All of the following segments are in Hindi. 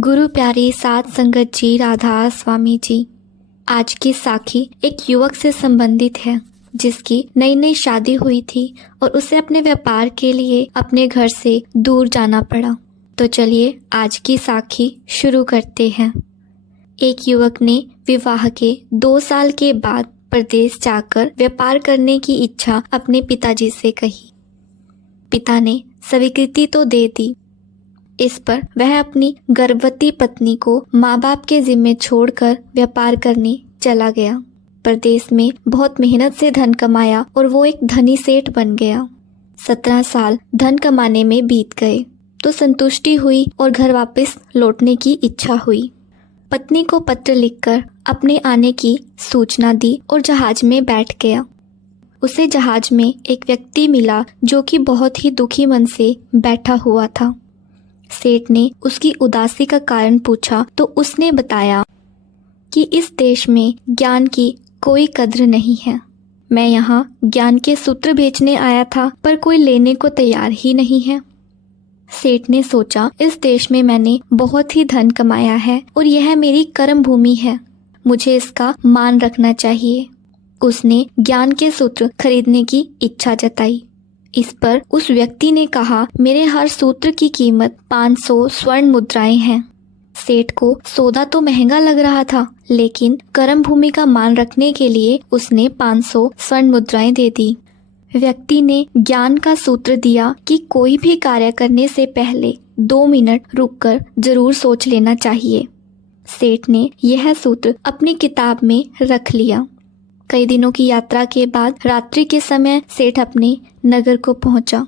गुरु प्यारी साध संगत जी, राधा स्वामी जी। आज की साखी एक युवक से संबंधित है जिसकी नई नई शादी हुई थी और उसे अपने व्यापार के लिए अपने घर से दूर जाना पड़ा। तो चलिए आज की साखी शुरू करते हैं। एक युवक ने विवाह के 2 साल के बाद प्रदेश जाकर व्यापार करने की इच्छा अपने पिताजी से कही। पिता ने स्वीकृति तो दे दी। इस पर वह अपनी गर्भवती पत्नी को माँ बाप के जिम्मे छोड़कर व्यापार करने चला गया। प्रदेश में बहुत मेहनत से धन कमाया और वो एक धनी सेठ बन गया। 17 साल धन कमाने में बीत गए तो संतुष्टि हुई और घर वापस लौटने की इच्छा हुई। पत्नी को पत्र लिखकर अपने आने की सूचना दी और जहाज में बैठ गया। उसे जहाज में एक व्यक्ति मिला जो कि बहुत ही दुखी मन से बैठा हुआ था। सेठ ने उसकी उदासी का कारण पूछा तो उसने बताया कि इस देश में ज्ञान की कोई कद्र नहीं है। मैं यहाँ ज्ञान के सूत्र बेचने आया था पर कोई लेने को तैयार ही नहीं है। सेठ ने सोचा, इस देश में मैंने बहुत ही धन कमाया है और यह मेरी कर्म भूमि है, मुझे इसका मान रखना चाहिए। उसने ज्ञान के सूत्र खरीदने की इच्छा जताई। इस पर उस व्यक्ति ने कहा, मेरे हर सूत्र की कीमत 500 स्वर्ण मुद्राएं हैं। सेठ को सौदा तो महंगा लग रहा था, लेकिन कर्म भूमि का मान रखने के लिए उसने 500 स्वर्ण मुद्राएं दे दी। व्यक्ति ने ज्ञान का सूत्र दिया कि कोई भी कार्य करने से पहले 2 मिनट रुककर जरूर सोच लेना चाहिए। सेठ ने यह सूत्र अपनी किताब में रख लिया। कई दिनों की यात्रा के बाद रात्रि के समय सेठ अपने नगर को पहुंचा।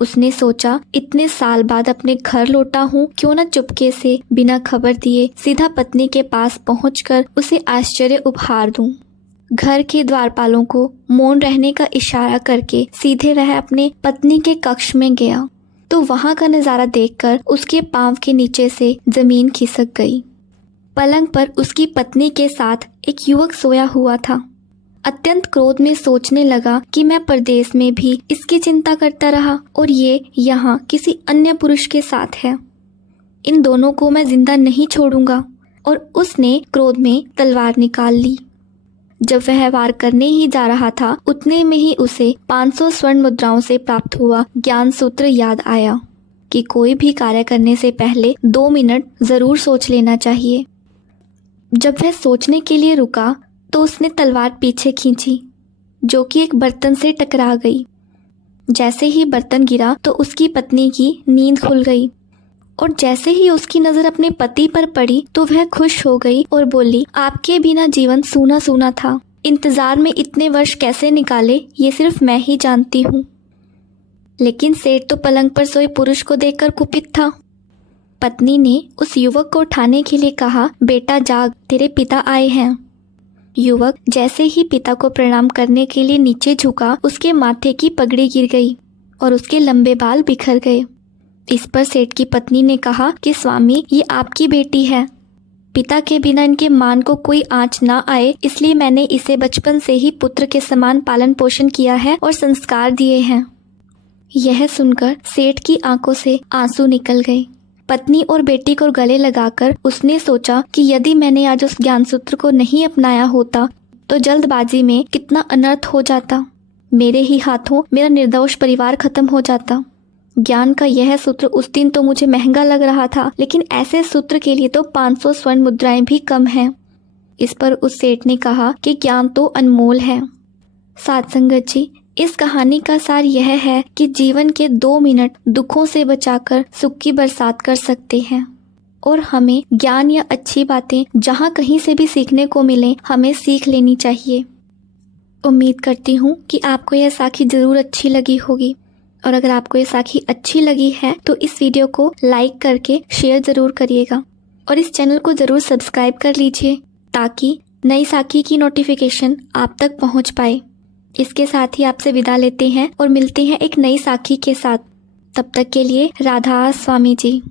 उसने सोचा, इतने साल बाद अपने घर लौटा हूँ, क्यों न चुपके से बिना खबर दिए सीधा पत्नी के पास पहुंचकर उसे आश्चर्य उपहार दूं। घर के द्वारपालों को मौन रहने का इशारा करके सीधे वह अपने पत्नी के कक्ष में गया तो वहां का नजारा देखकर उसके पांव के नीचे से जमीन खिसक गई। पलंग पर उसकी पत्नी के साथ एक युवक सोया हुआ था। अत्यंत क्रोध में सोचने लगा कि मैं परदेश में भी इसकी चिंता करता रहा और ये यहाँ किसी अन्य पुरुष के साथ है। इन दोनों को मैं जिंदा नहीं छोड़ूंगा। और उसने क्रोध में तलवार निकाल ली। जब वह वार करने ही जा रहा था, उतने में ही उसे 500 स्वर्ण मुद्राओं से प्राप्त हुआ ज्ञान सूत्र याद आया कि कोई भी कार्य करने से पहले 2 मिनट जरूर सोच लेना चाहिए। जब वह सोचने के लिए रुका तो उसने तलवार पीछे खींची, जो कि एक बर्तन से टकरा गई। जैसे ही बर्तन गिरा तो उसकी पत्नी की नींद खुल गई और जैसे ही उसकी नजर अपने पति पर पड़ी तो वह खुश हो गई और बोली, आपके बिना जीवन सूना सूना था। इंतजार में इतने वर्ष कैसे निकाले ये सिर्फ मैं ही जानती हूँ। लेकिन सेठ तो पलंग पर सोए पुरुष को देखकर कुपित था। पत्नी ने उस युवक को उठाने के लिए कहा, बेटा जाग, तेरे पिता आए हैं। युवक जैसे ही पिता को प्रणाम करने के लिए नीचे झुका, उसके माथे की पगड़ी गिर गई और उसके लंबे बाल बिखर गए। इस पर सेठ की पत्नी ने कहा कि स्वामी, ये आपकी बेटी है। पिता के बिना इनके मान को कोई आंच ना आए, इसलिए मैंने इसे बचपन से ही पुत्र के समान पालन पोषण किया है और संस्कार दिए हैं। यह सुनकर सेठ की आंखों से आंसू निकल गए। पत्नी और बेटी को गले लगाकर उसने सोचा कि यदि मैंने आज उस ज्ञान सूत्र को नहीं अपनाया होता तो जल्दबाजी में कितना अनर्थ हो जाता। मेरे ही हाथों मेरा निर्दोष परिवार खत्म हो जाता। ज्ञान का यह सूत्र उस दिन तो मुझे महंगा लग रहा था, लेकिन ऐसे सूत्र के लिए तो 500 स्वर्ण मुद्राएं भी कम हैं। इस पर उस सेठ ने कहा कि ज्ञान तो अनमोल है। साध संगत जी, इस कहानी का सार यह है कि जीवन के 2 मिनट दुखों से बचाकर सुख की बरसात कर सकते हैं और हमें ज्ञान या अच्छी बातें जहाँ कहीं से भी सीखने को मिले, हमें सीख लेनी चाहिए। उम्मीद करती हूँ कि आपको यह साखी जरूर अच्छी लगी होगी और अगर आपको यह साखी अच्छी लगी है तो इस वीडियो को लाइक करके शेयर जरूर करिएगा और इस चैनल को जरूर सब्सक्राइब कर लीजिए ताकि नई साखी की नोटिफिकेशन आप तक पहुँच पाए। इसके साथ ही आपसे विदा लेते हैं और मिलते हैं एक नई साखी के साथ। तब तक के लिए राधा स्वामी जी।